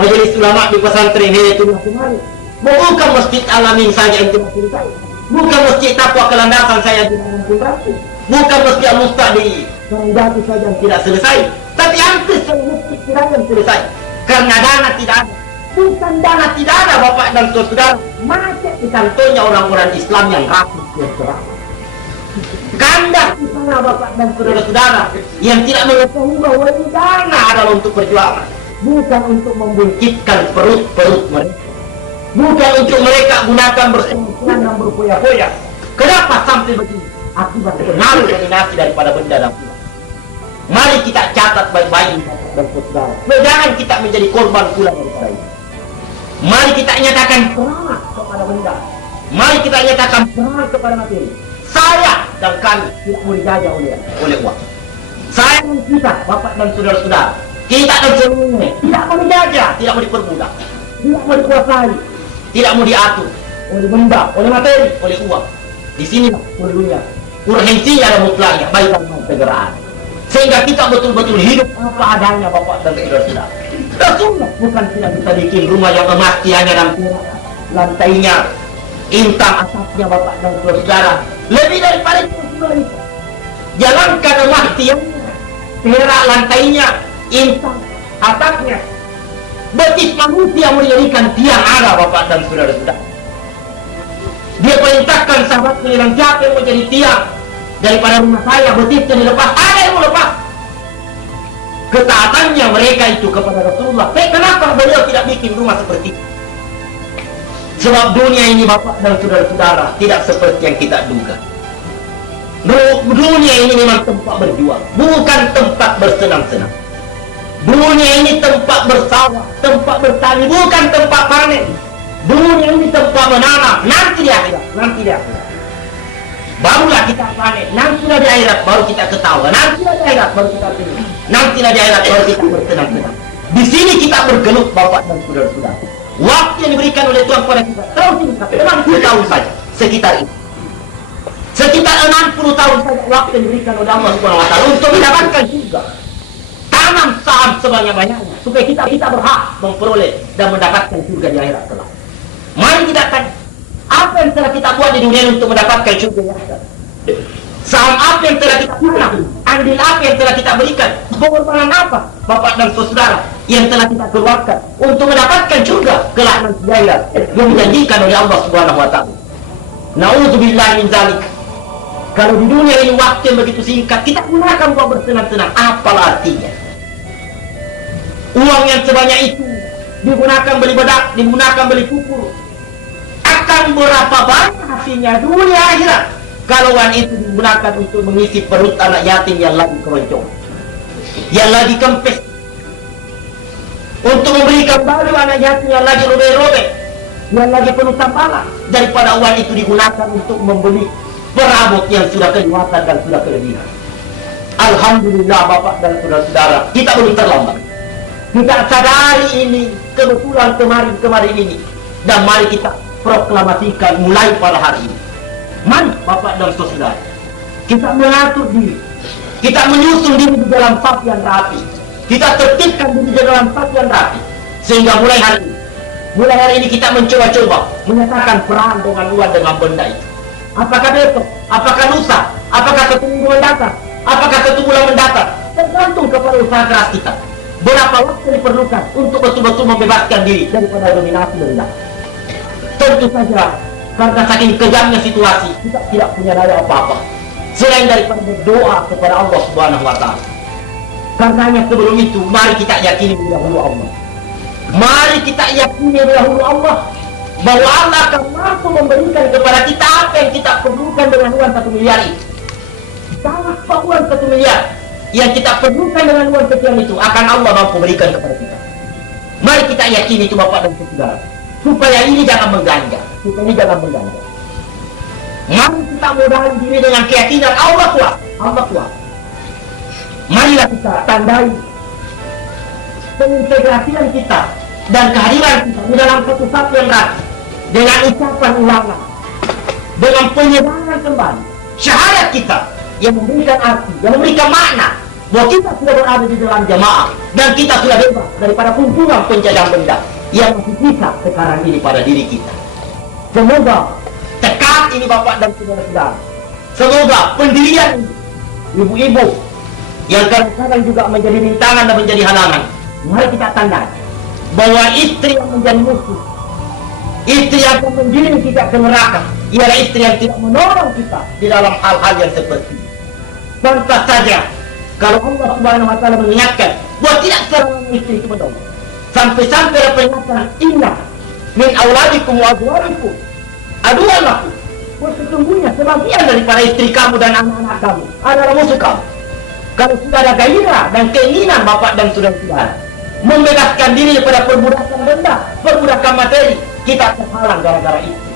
Majelis Ulama di pesantren Hidayatullah kemarin. Bukan masjid Alamin saja yang tidak selesai, bukan masjid Taqwa Kelandasan saya di Lampung Ratu, bukan masjid Al-Musta di Saranjati saja yang tidak selesai, tapi hampir semua masjid tidak yang selesai karena dana tidak ada. Bukan dana tidak ada, bapak dan saudara, macet di kantongnya orang-orang Islam yang rakus dan serakah. Kandas di sana, bapak dan saudara-saudara, yang tidak mengetahui bahwa ini dana adalah untuk perjuangan, bukan untuk membungkitkan perut-perut mereka, bukan untuk mereka gunakan bersenang-senang dan berfoya-foya. Kenapa sampai begini? Akibat pengaruh dominasi daripada benda dan pula. Mari kita catat baik-baik, bapak dan saudara, jangan kita menjadi korban pula daripada ini. Mari kita nyatakan perang kepada benda. Mari kita nyatakan perang kepada materi. Saya dan kami tidak mau dijajah oleh uang. Saya dan kita, bapak dan saudara-saudara, kita dan seluruhnya tidak mau dijajah, tidak mau diperbudak, tidak mau dikuasai, tidak mau diatur oleh benda, oleh materi, oleh uang. Di sinilah dunia urgensinya dan mutlaknya baik dan kegeraan. Sehingga kita betul-betul hidup apa adanya, bapak dan saudara-saudara. Rasulullah bukan tidak bisa bikin rumah yang emas tiangnya dan perak, lantainya, intang atapnya, bapak dan saudara. Lebih daripada itu semua itu. Jangankan emas tiangnya, perak lantainya, intang atapnya. Betis manusia menjadikan tiang ada, bapak dan saudara-saudara. Dia perintahkan sahabatnya yang siapa yang menjadi tiang daripada rumah saya, betisnya dilepas, ada yang lepas ketaatannya mereka itu kepada Rasulullah. Kenapa beliau tidak bikin rumah seperti itu? Sebab dunia ini bapak dan saudara-saudara tidak seperti yang kita duga. Dunia ini memang tempat berjuang, bukan tempat bersenang-senang. Dunia ini tempat bersawah, tempat bertani, bukan tempat panen. Dunia ini tempat menanam, nanti di akhirat, barulah kita panen, nantilah di akhirat baru kita ketawa, nantilah di akhirat baru kita senyum, nantilah di akhirat baru kita bersenang-senang. Di sini kita bergelut bapak dan saudara-saudara. Waktu yang diberikan oleh Tuhan kepada kita terlalu singkat, 60 tahun saja, sekitar itu. Sekitar 60 tahun saja waktu yang diberikan oleh Allah Subhanahu wa Ta'ala untuk mendapatkan surga. Tanam saham sebanyak-banyaknya supaya kita berhak memperoleh dan mendapatkan surga di akhirat kelak. Mari kita tanya, apa yang telah kita buat di dunia untuk mendapatkan surga di akhirat? Saham apa yang telah kita tanam? Andil apa yang telah kita berikan? Pengorbanan apa, bapak dan saudara, yang telah kita keluarkan untuk mendapatkan surga kelak nanti di akhirat yang dijanjikan oleh Allah Subhanahu wa Ta'ala? Na'udzubillah min dzalik. Kalau di dunia ini waktu yang begitu singkat kita gunakan buat bersenang-senang, apalah artinya? Uang yang sebanyak itu digunakan beli bedak, digunakan beli kukur, akan berapa banyak hasilnya dunia akhirat kalau uang itu digunakan untuk mengisi perut anak yatim yang lagi keroncong, yang lagi kempes, untuk memberikan baju anak yatim yang lagi robek-robek, yang lagi penuh tambalan, daripada uang itu digunakan untuk membeli perabot yang sudah kelihatan dan sudah kelebihan. Alhamdulillah bapak dan saudara-saudara, kita belum terlambat. Kita sadari ini kebetulan kemarin ini, dan mari kita proklamasikan mulai pada hari ini. Mari bapak dan saudara, kita mengatur diri, kita menyusun diri di dalam saf yang rapi, kita tertibkan diri di dalam saf yang rapi, sehingga mulai hari ini kita mencoba-coba menyatakan peran dengan uang dengan benda itu. Apakah besok, apakah lusa, apakah 1 minggu mendatang, apakah 1 bulan mendatang, tergantung kepada usaha keras kita. Berapa waktu diperlukan untuk betul-betul membebaskan diri daripada dominasi benda. Tentu saja karena saking kejamnya situasi kita tidak punya daya apa-apa selain daripada berdoa kepada Allah Subhanahu wa Ta'ala. Karenanya sebelum itu mari kita yakini dahulu Allah. Mari kita yakini dahulu Allah bahwa Allah akan mampu memberikan kepada kita apa yang kita perlukan dengan uang 1 miliar itu. Tanpa uang 1 miliar yang kita perlukan dengan uang kecil itu akan Allah mampu berikan kepada kita. Mari kita yakini itu bapak dan saudara, supaya ini jangan mengganja, Mari kita modal diri dengan keyakinan Allah kuat. Marilah kita tandai pengintegrasian kita dan kehadiran kita di dalam satu satu yang rapi dengan ucapan ulangan, dengan penyerangan kembali syahadat kita yang memberikan arti, yang memberikan makna bahwa kita sudah berada di dalam jamaah dan kita sudah bebas daripada kumpulan penjajah benda yang masih bisa sekarang ini pada diri kita. Semoga tekad ini bapak dan saudara-saudara, semoga pendirian ini, ibu-ibu yang kadang-kadang juga menjadi rintangan dan menjadi halangan, mari kita tandai bahwa istri yang menjadi musuh, istri yang akan mengiring kita ke neraka, ialah istri yang tidak menolong kita di dalam hal-hal yang seperti ini. Contoh saja, kalau Allah Subhanahu wa Ta'ala mengingatkan bahwa tidak seorang istri itu menolong, sampai-sampai ada peringatan, inna min auladikum wa azwarikum aduan lakum, sesungguhnya sebagian daripada istri kamu dan anak-anak kamu adalah musuh kamu. Kalau sudah ada gairah dan keinginan bapak dan saudara-saudara membebaskan diri daripada perbudakan benda, perbudakan materi, kita terhalang gara-gara istri.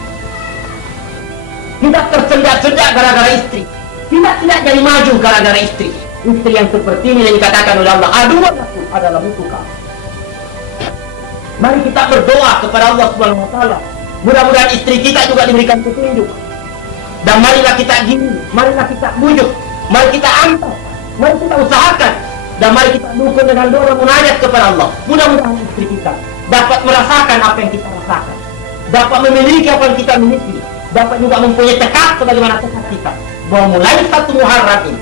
Kita tersendak-sendak gara-gara istri. Kita tidak jadi maju gara-gara istri. Istri yang seperti ini yang dikatakan oleh Allah, aduan aku adalah musuh kamu. Mari kita berdoa kepada Allah Subhanahu wa Ta'ala. Mudah-mudahan istri kita juga diberikan petunjuk. Dan marilah kita gini, marilah kita bujuk, mari kita antar, mari kita usahakan, dan mari kita dukung dengan doa munajat kepada Allah. Mudah-mudahan istri kita dapat merasakan apa yang kita rasakan, dapat memiliki apa yang kita miliki, dapat juga mempunyai tekad sebagaimana tekad kita bahwa mulai 1 Muharram ini,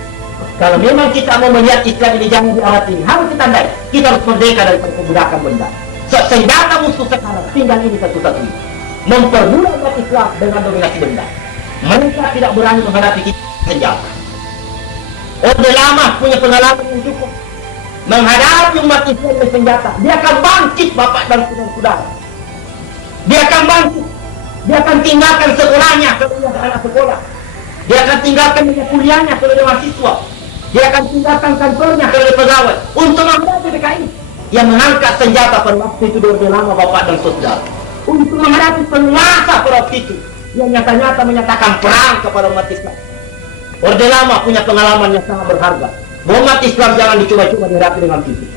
kalau memang kita mau melihat Islam ini jangan di abad ini, harus kita tandai kita harus merdeka dari perbudakan benda. Senjata musuh sekarang tinggal ini satu-satunya, mempermudah umat Islam dengan dominasi benda. Mereka tidak berani menghadapi kita senjata. Orde Lama punya pengalaman yang cukup menghadapi umat Islam dengan senjata. Dia akan bangkit Bapak dan saudara-saudara. Dia akan bangkit. Dia akan tinggalkan sekolahnya kalau dia anak sekolah. Dia akan tinggalkan kuliahnya kalau dia mahasiswa. Dia akan tinggalkan kantornya kalau dia pegawai untuk menghadapi PKI yang mengangkat senjata pada waktu itu di Orde Lama Bapak dan saudara. Untuk menghadapi penguasa pada waktu itu yang nyata-nyata menyatakan perang kepada umat Islam. Orde Lama punya pengalaman yang sangat berharga. Umat Islam jangan dicoba-coba dihadapi dengan fisik.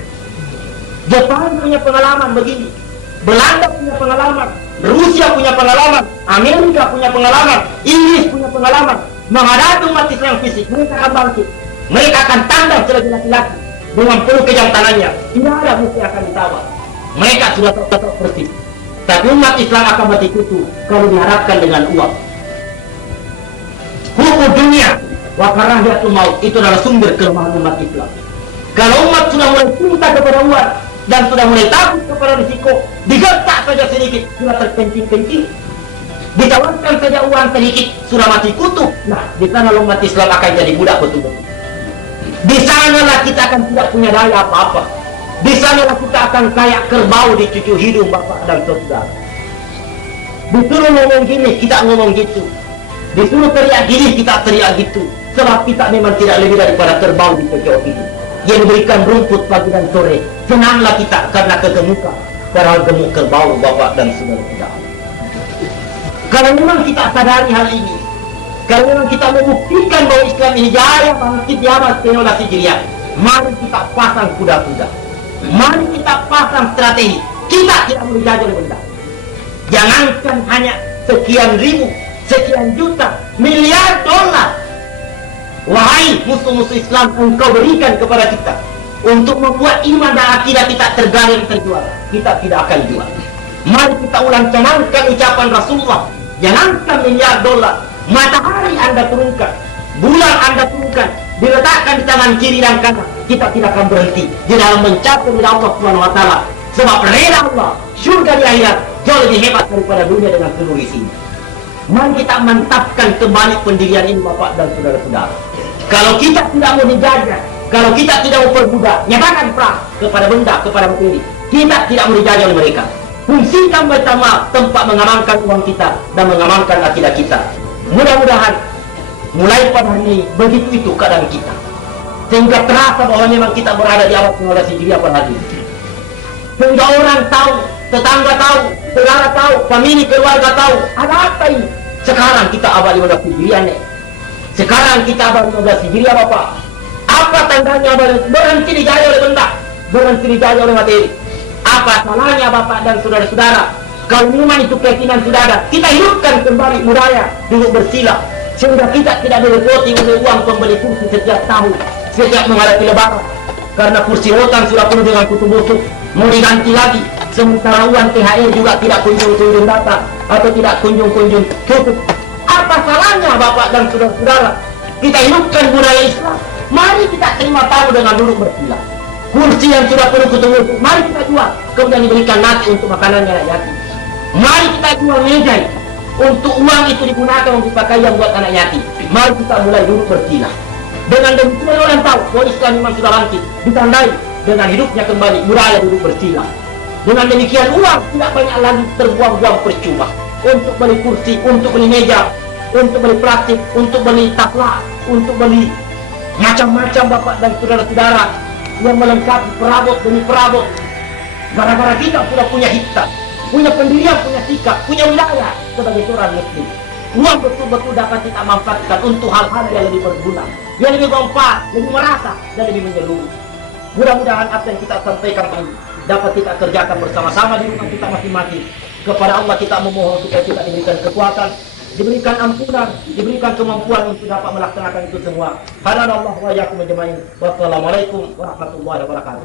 Jepang punya pengalaman begini, Belanda punya pengalaman, Rusia punya pengalaman, Amerika punya pengalaman, Inggris punya pengalaman. Menghadapi umat Islam fisik, mereka akan bangkit. Mereka akan tandang selagi laki-laki dengan penuh kejantanannya. Tidak ada musuh akan ditawar. Mereka sudah tahu persis. Tapi umat Islam akan mati kutu kalau diharapkan dengan uang. Hukum dunia, wakarahiyatul maut, itu adalah sumber kelemahan umat Islam. Kalau umat sudah mulai cinta kepada uang dan sudah mulai takut kepada risiko, digetak saja sedikit sudah terpencing-pencing. Ditawarkan saja uang sedikit sudah mati kutu. Nah, di sana umat Islam akan jadi budak betul-betul. Di sanalah kita akan tidak punya daya apa-apa. Di sanalah kita akan kayak kerbau dicucuk hidung Bapak dan saudara. Disuruh ngomong gini, kita ngomong gitu. Disuruh teriak gini, kita teriak gitu. Sebab kita memang tidak lebih daripada kerbau dicucuk hidung yang diberikan rumput pagi dan sore. Senanglah kita karena kegemukan. Padahal gemuk kerbau Bapak dan saudara-saudara. Kalau memang kita sadari hal ini, kalau memang kita membuktikan bahwa Islam ini jaya bangkit di abad ke-16 Hijriah, mari kita pasang kuda-kuda. Mari kita pasang strategi. Kita tidak boleh jajah oleh benda. Jangankan hanya sekian ribu, sekian juta, miliar dolar. Wahai musuh-musuh Islam, engkau berikan kepada kita untuk membuat iman dan akidah kita tergalir terjual. Kita tidak akan jual. Mari kita ulang canangkan ucapan Rasulullah. Jangankan miliar dolar, matahari Anda turunkan, bulan Anda turunkan, diletakkan di tangan kiri dan kanan, kita tidak akan berhenti di dalam mencapai ridha Allah Subhanahu wa taala. Sebab ridha Allah, surga di akhirat jauh lebih hebat daripada dunia dengan seluruh isinya. Mari kita mantapkan kembali pendirian ini Bapak dan saudara-saudara. Kalau kita tidak mau dijajah, kalau kita tidak mau perbudak, nyatakan perang kepada benda, kepada materi, kita tidak mau dijajah oleh mereka. Fungsikan bersama tempat mengamankan uang kita dan mengamankan akidah kita. Mudah-mudahan mulai pada hari ini begitu itu keadaan kita, sehingga terasa bahwa memang kita berada di abad ke-16 Hijriah pada hari ini. Sehingga orang tahu, tetangga tahu, saudara tahu, famili keluarga tahu, ada apa ini? Sekarang kita abad 15 Hijriah nih. Sekarang kita abad 15 Hijriah Bapak. Apa tandanya abad berhenti dijajah oleh benda, berhenti dijajah oleh materi? Apa salahnya Bapak dan saudara-saudara kalau memang itu keyakinan sudah ada, kita hidupkan kembali budaya duduk bersila, sehingga kita tidak direpoti oleh uang pembeli kursi setiap tahun, setiap menghadapi lebaran, karena kursi rotan sudah penuh dengan kutu busuk, mau diganti lagi, sementara uang THR juga tidak kunjung-kunjung datang atau tidak kunjung-kunjung cukup. Apa salahnya Bapak dan saudara-saudara kita hidupkan budaya Islam? Mari kita terima tamu dengan duduk bersila. Kursi yang sudah penuh kutu busuk, mari kita jual, kemudian diberikan nasi untuk makanannya anak yatim. Mari kita jual meja untuk uang itu digunakan untuk pakaian buat anak yatim. Mari kita mulai dulu bersila. Dengan demikian orang tahu bahwa Islam memang sudah bangkit, ditandai dengan hidupnya kembali budaya duduk bersila. Dengan demikian uang tidak banyak lagi terbuang-buang percuma untuk beli kursi, untuk beli meja, untuk beli plastik, untuk beli taplak, untuk beli macam-macam Bapak dan saudara-saudara yang melengkapi perabot demi perabot. Gara-gara kita sudah punya hikmat, punya pendirian, punya sikap, punya wilayah sebagai seorang muslim. Uang betul-betul dapat kita manfaatkan untuk hal-hal yang lebih berguna, yang lebih bermanfaat, lebih merasa, dan lebih menyeluruh. Mudah-mudahan apa yang kita sampaikan ini dapat kita kerjakan bersama-sama di rumah kita masing-masing. Kepada Allah kita memohon supaya kita diberikan kekuatan, diberikan ampunan, diberikan kemampuan untuk dapat melaksanakan itu semua. Hadanallahu wa iyyakum ajmain. Wassalamualaikum warahmatullahi wabarakatuh.